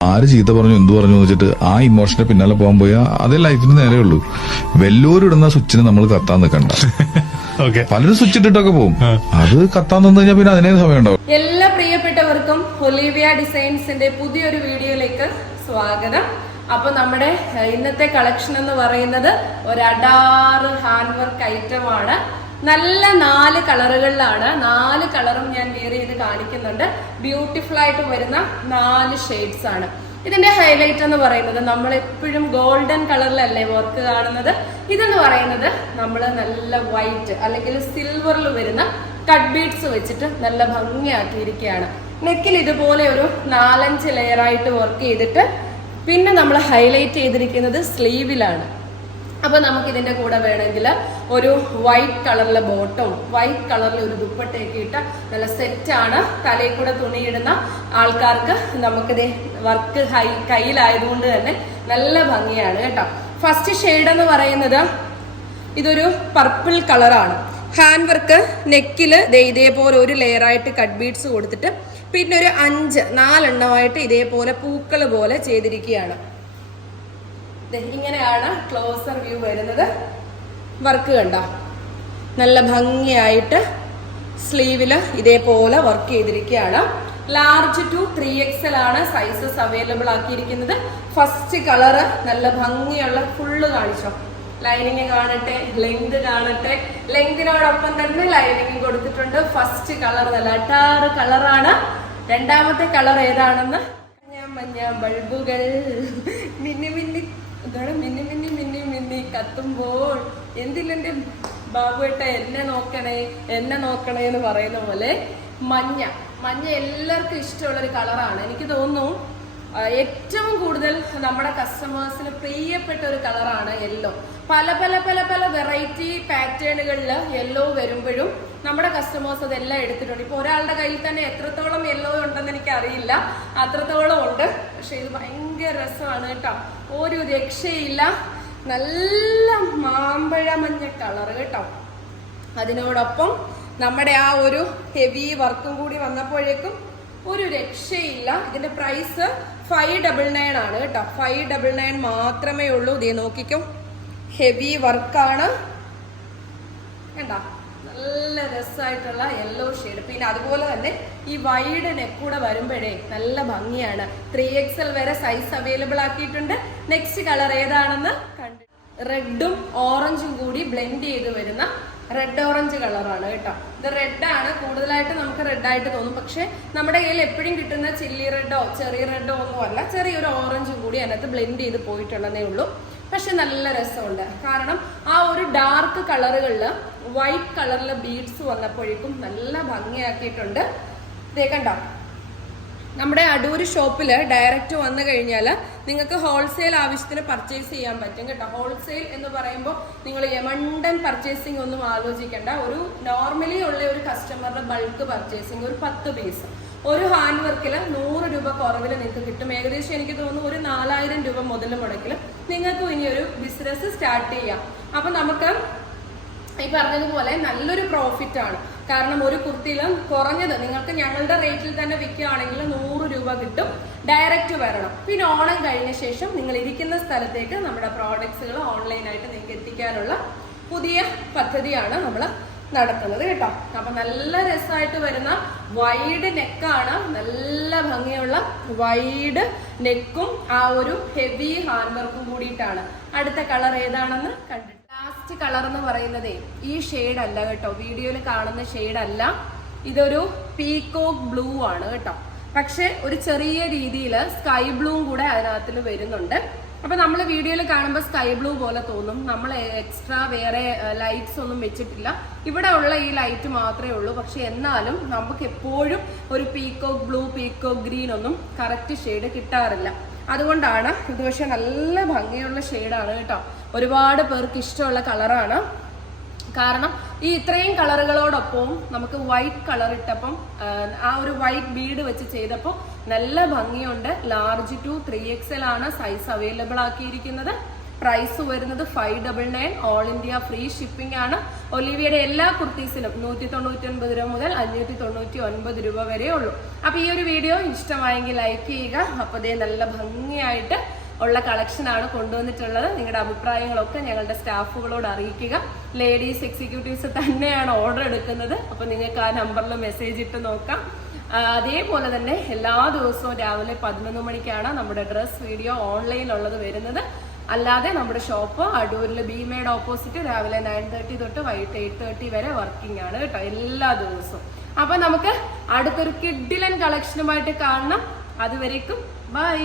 ആര് ചീത്ത പറഞ്ഞു എന്തു പറഞ്ഞു വെച്ചിട്ട് ആ ഇമോഷന്റെ പിന്നാലെ പോകാൻ പോയാൽ അതേ ലൈഫിന് നേരെ ഉള്ളൂ. വെല്ലൂരിടുന്ന സ്വിച്ചിന് നമ്മൾ കത്താൻ നിൽക്കണ്ട. ഓക്കെ പലരും സ്വിച്ച് ഇട്ടിട്ടൊക്കെ പോകും അത് കത്താൻ നിന്ന് കഴിഞ്ഞാൽ പിന്നെ അതിനേ സമയം ഉണ്ടാവും. എല്ലാ പ്രിയപ്പെട്ടവർക്കും ഒലീവിയ ഡിസൈൻസിന്റെ പുതിയൊരു വീഡിയോയിലേക്ക് സ്വാഗതം. അപ്പൊ നമ്മുടെ ഇന്നത്തെ കളക്ഷൻ എന്ന് പറയുന്നത് ഒരു അഡാറ് ഹാൻഡ് വർക്ക് ഐറ്റം ആണ്. നല്ല നാല് കളറുകളിലാണ്. നാല് കളറും ഞാൻ വെയർ ചെയ്ത് കാണിക്കുന്നുണ്ട്. ബ്യൂട്ടിഫുൾ ആയിട്ട് വരുന്ന നാല് ഷെയ്ഡ്സ് ആണ്. ഇതിന്റെ ഹൈലൈറ്റ് എന്ന് പറയുന്നത് നമ്മൾ എപ്പോഴും ഗോൾഡൻ കളറിലല്ലേ വർക്ക് കാണുന്നത്? ഇതെന്ന് പറയുന്നത് നമ്മൾ നല്ല വൈറ്റ് അല്ലെങ്കിൽ സിൽവറിൽ വരുന്ന കട്ട് ബീഡ്സ് വെച്ചിട്ട് നല്ല ഭംഗിയാക്കിയിരിക്കുകയാണ്. നെക്കിൽ ഇതുപോലെ ഒരു നാലഞ്ച് ലെയറായിട്ട് വർക്ക് ചെയ്തിട്ട് പിന്നെ നമ്മൾ ഹൈലൈറ്റ് ചെയ്തിരിക്കുന്നത് സ്ലീവിലാണ് അപ്പൊ നമുക്ക് ഇതിന്റെ കൂടെ വേണമെങ്കിൽ ഒരു വൈറ്റ് കളറിലെ ബോട്ടവും വൈറ്റ് കളറിൽ ഒരു ദുപ്പട്ടയൊക്കെ ഇട്ട നല്ല സെറ്റാണ് തലയിൽ കൂടെ തുണിയിടുന്ന ആൾക്കാർക്ക് നമുക്കിത് വർക്ക് ഹൈ കയ്യിലായതുകൊണ്ട് തന്നെ നല്ല ഭംഗിയാണ് കേട്ടോ. ഫസ്റ്റ് ഷെയ്ഡ് എന്ന് പറയുന്നത് ഇതൊരു പർപ്പിൾ കളറാണ് ഹാൻഡ് വർക്ക് നെക്കിൽ ഇതേപോലെ ഒരു ലെയറായിട്ട് കട്ട് ബീഡ്സ് കൊടുത്തിട്ട് പിന്നെ ഒരു അഞ്ച് നാലെണ്ണമായിട്ട് ഇതേപോലെ പൂക്കൾ പോലെ ചെയ്തിരിക്കുകയാണ്. ഇങ്ങനെയാണ് ക്ലോസർ വ്യൂ വരുന്നത്. വർക്ക് കണ്ടോ? നല്ല ഭംഗിയായിട്ട് സ്ലീവിൽ ഇതേപോലെ വർക്ക് ചെയ്തിരിക്കുകയാണ്. ലാർജ് ടു ത്രീ എക്സൽ ആണ് സൈസസ് അവൈലബിൾ ആക്കിയിരിക്കുന്നത്. ഫസ്റ്റ് കളറ് നല്ല ഭംഗിയുള്ള ഫുള്ള് കാണിച്ചോ? ലൈനിങ് കാണട്ടെ ലെങ്ത് കാണട്ടെ. ലെങ്തിനോടൊപ്പം തന്നെ ലൈനിങ് കൊടുത്തിട്ടുണ്ട്. ഫസ്റ്റ് കളർ നല്ല അട്ടാറ് കളറാണ് രണ്ടാമത്തെ കളർ ഏതാണെന്ന്? മഞ്ഞ മഞ്ഞ ബൾബുകൾ മിന്നി മിന്നി എന്താണ് മിന്നി മിന്നി മിന്നി മിന്നി കത്തുമ്പോൾ എന്തില്ലെന്റെ ബാബുവേട്ട എന്നെ നോക്കണേ എന്നെ നോക്കണേ എന്ന് പറയുന്ന പോലെ മഞ്ഞ. മഞ്ഞ എല്ലാവർക്കും ഇഷ്ടമുള്ള ഒരു കളറാണ്. എനിക്ക് തോന്നുന്നു ഏറ്റവും കൂടുതൽ നമ്മുടെ കസ്റ്റമേഴ്സിന് പ്രിയപ്പെട്ട ഒരു കളറാണ് യെല്ലോ പല പല പല പല വെറൈറ്റി പാറ്റേണുകളിൽ യെല്ലോ വരുമ്പോഴും നമ്മുടെ കസ്റ്റമേഴ്സ് അതെല്ലാം എടുത്തിട്ടുണ്ട്. ഇപ്പൊ ഒരാളുടെ കയ്യിൽ തന്നെ എത്രത്തോളം യെല്ലോ ഉണ്ടെന്ന് എനിക്ക് അറിയില്ല അത്രത്തോളം ഉണ്ട്. പക്ഷെ ഇത് ഭയങ്കര രസമാണ് കേട്ടോ. ഒരു രക്ഷയില്ല. നല്ല മാമ്പഴ മഞ്ഞ കളർ കേട്ടോ. അതിനോടൊപ്പം നമ്മുടെ ആ ഒരു ഹെവി വർക്കും കൂടി വന്നപ്പോഴേക്കും ഒരു രക്ഷയില്ല. ഇതിന്റെ പ്രൈസ് ഫൈവ് ഡബിൾ നയൻ ആണ് കേട്ടോ. ഫൈവ് ഡബിൾ നയൻ മാത്രമേ ഉള്ളൂ. ഇതേ നോക്കിക്കും. ഹെവി വർക്കാണ് കണ്ടോ? നല്ല രസമായിട്ടുള്ള യെല്ലോ ഷെയ്ഡ് പിന്നെ അതുപോലെ തന്നെ ഈ വൈഡ് നെക്കൂടെ വരുമ്പോഴേ നല്ല ഭംഗിയാണ്. ത്രീ എക്സൽ വരെ സൈസ് അവൈലബിൾ ആക്കിയിട്ടുണ്ട്. നെക്സ്റ്റ് കളർ ഏതാണെന്ന് കണ്ടു റെഡും ഓറഞ്ചും കൂടി ബ്ലെൻഡ് ചെയ്ത് വരുന്ന റെഡ് ഓറഞ്ച് കളറാണ് കേട്ടോ. ഇത് റെഡാണ് കൂടുതലായിട്ട് നമുക്ക് റെഡായിട്ട് തോന്നും. പക്ഷെ നമ്മുടെ കയ്യിൽ എപ്പോഴും കിട്ടുന്ന ചില്ലി റെഡോ ചെറിയ റെഡോ ഒന്നും അല്ല. ചെറിയൊരു ഓറഞ്ചും കൂടി അതിനകത്ത് ബ്ലെൻഡ് ചെയ്ത് പോയിട്ടുള്ളതേ ഉള്ളൂ. പക്ഷെ നല്ല രസമുണ്ട്. കാരണം ആ ഒരു ഡാർക്ക് കളറുകളിൽ വൈറ്റ് കളറിലെ ബീഡ്സ് വന്നപ്പോഴേക്കും നല്ല ഭംഗിയാക്കിയിട്ടുണ്ട്. ഇതേ കണ്ടോ? നമ്മുടെ അടൂർ ഷോപ്പിൽ ഡയറക്റ്റ് വന്നു കഴിഞ്ഞാൽ നിങ്ങൾക്ക് ഹോൾസെയിൽ ആവശ്യത്തിന് പർച്ചേസ് ചെയ്യാൻ പറ്റും കേട്ടോ. ഹോൾസെയിൽ എന്ന് പറയുമ്പോൾ നിങ്ങൾ യമണ്ടൻ പർച്ചേസിംഗ് ഒന്നും ആലോചിക്കേണ്ട. ഒരു നോർമലി ഉള്ള ഒരു കസ്റ്റമറുടെ ബൾക്ക് പർച്ചേസിംഗ് ഒരു പത്ത് പീസ് ഒരു ഹാൻഡ് വർക്കിൽ നൂറ് രൂപ കുറവിൽ നിങ്ങൾക്ക് കിട്ടും. ഏകദേശം എനിക്ക് തോന്നുന്നു ഒരു നാലായിരം രൂപ മുതൽ മുടക്കിൽ നിങ്ങൾക്കും ഇനി ഒരു ബിസിനസ് സ്റ്റാർട്ട് ചെയ്യാം. അപ്പം നമുക്ക് ഈ പറഞ്ഞതുപോലെ നല്ലൊരു പ്രോഫിറ്റ് ആണ്. കാരണം ഒരു കുർത്തിയിലും കുറഞ്ഞത് നിങ്ങൾക്ക് ഞങ്ങളുടെ റേറ്റിൽ തന്നെ വിൽക്കുകയാണെങ്കിൽ നൂറ് രൂപ കിട്ടും. ഡയറക്റ്റ് വരണം. പിന്നെ ഓണം കഴിഞ്ഞ ശേഷം നിങ്ങൾ ഇരിക്കുന്ന സ്ഥലത്തേക്ക് നമ്മുടെ പ്രോഡക്ട്സുകൾ ഓൺലൈനായിട്ട് നിങ്ങൾക്ക് എത്തിക്കാനുള്ള പുതിയ പദ്ധതിയാണ് നമ്മൾ നടത്തുന്നത് കേട്ടോ. അപ്പൊ നല്ല രസമായിട്ട് വരുന്ന വൈഡ് നെക്കാണ് നല്ല ഭംഗിയുള്ള വൈഡ് നെക്കും ആ ഒരു ഹെവി ഹാൻഡ് വർക്കും കൂടിയിട്ടാണ്. അടുത്ത കളർ ഏതാണെന്ന് കണ്ടിട്ട് ലാസ്റ്റ് കളർ എന്ന് പറയുന്നതേ ഈ ഷെയ്ഡ് അല്ല കേട്ടോ. വീഡിയോയിൽ കാണുന്ന ഷെയ്ഡ് അല്ല. ഇതൊരു പീകോക്ക് ബ്ലൂ ആണ് കേട്ടോ. പക്ഷെ ഒരു ചെറിയ രീതിയിൽ സ്കൈ ബ്ലൂവും കൂടെ അതിനകത്തിൽ വരുന്നുണ്ട്. അപ്പൊ നമ്മൾ വീഡിയോയിൽ കാണുമ്പോൾ സ്കൈ ബ്ലൂ പോലെ തോന്നും. നമ്മൾ എക്സ്ട്രാ വേറെ ലൈറ്റ്സ് ഒന്നും വെച്ചിട്ടില്ല. ഇവിടെ ഉള്ള ഈ ലൈറ്റ് മാത്രമേ ഉള്ളൂ. പക്ഷെ എന്നാലും നമുക്ക് എപ്പോഴും ഒരു പീക്കോക്ക് ബ്ലൂ പീക്കോക്ക് ഗ്രീൻ ഒന്നും കറക്റ്റ് ഷെയ്ഡ് കിട്ടാറില്ല. അതുകൊണ്ടാണ് ഇത് പക്ഷെ നല്ല ഭംഗിയുള്ള ഷെയ്ഡാണ് കേട്ടോ. ഒരുപാട് പേർക്ക് ഇഷ്ടമുള്ള കളറാണ്. കാരണം ഈ ഇത്രയും കളറുകളോടൊപ്പം നമുക്ക് വൈറ്റ് കളർ ഇട്ടപ്പം ആ, ഒരു വൈറ്റ് ബീഡ് വെച്ച് ചെയ്തപ്പോൾ നല്ല ഭംഗിയുണ്ട്. ലാർജ് ടു ത്രീ എക്സൽ ആണ് സൈസ് അവൈലബിൾ ആക്കിയിരിക്കുന്നത്. പ്രൈസ് വരുന്നത് five double nine all India free shipping ആണ്. ഒലിവിയുടെ എല്ലാ കുർത്തീസിനും നൂറ്റി തൊണ്ണൂറ്റി ഒൻപത് രൂപ മുതൽ അഞ്ഞൂറ്റി തൊണ്ണൂറ്റി ഒൻപത് രൂപ വരെ ഉള്ളൂ. അപ്പൊ ഈ ഒരു വീഡിയോ ഇഷ്ടമായെങ്കിൽ ലൈക്ക് ചെയ്യുക. അപ്പൊ അതേ നല്ല ഭംഗിയായിട്ട് ഉള്ള കളക്ഷൻ ആണ് കൊണ്ടുവന്നിട്ടുള്ളത്. നിങ്ങളുടെ അഭിപ്രായങ്ങളൊക്കെ ഞങ്ങളുടെ സ്റ്റാഫുകളോട് അറിയിക്കുക. ലേഡീസ് എക്സിക്യൂട്ടീവ്സ് തന്നെയാണ് ഓർഡർ എടുക്കുന്നത്. അപ്പൊ നിങ്ങൾക്ക് ആ നമ്പറിൽ മെസ്സേജ് ഇട്ട് നോക്കാം. അതേപോലെ തന്നെ എല്ലാ ദിവസവും രാവിലെ പതിനൊന്ന് മണിക്കാണ് നമ്മുടെ ഡ്രസ് വീഡിയോ ഓൺലൈനിലുള്ളത് വരുന്നത്. അല്ലാതെ നമ്മുടെ ഷോപ്പ് അടൂരിൽ ഭീമയുടെ ഓപ്പോസിറ്റ് രാവിലെ നയൻ തേർട്ടി തൊട്ട് വൈകിട്ട് എയ്റ്റ് തേർട്ടി വരെ വർക്കിംഗ് ആണ് കേട്ടോ എല്ലാ ദിവസവും. അപ്പൊ നമുക്ക് അടുത്തൊരു കിഡിലൻ കളക്ഷനുമായിട്ട് കാണണം. അതുവരേക്കും ബൈ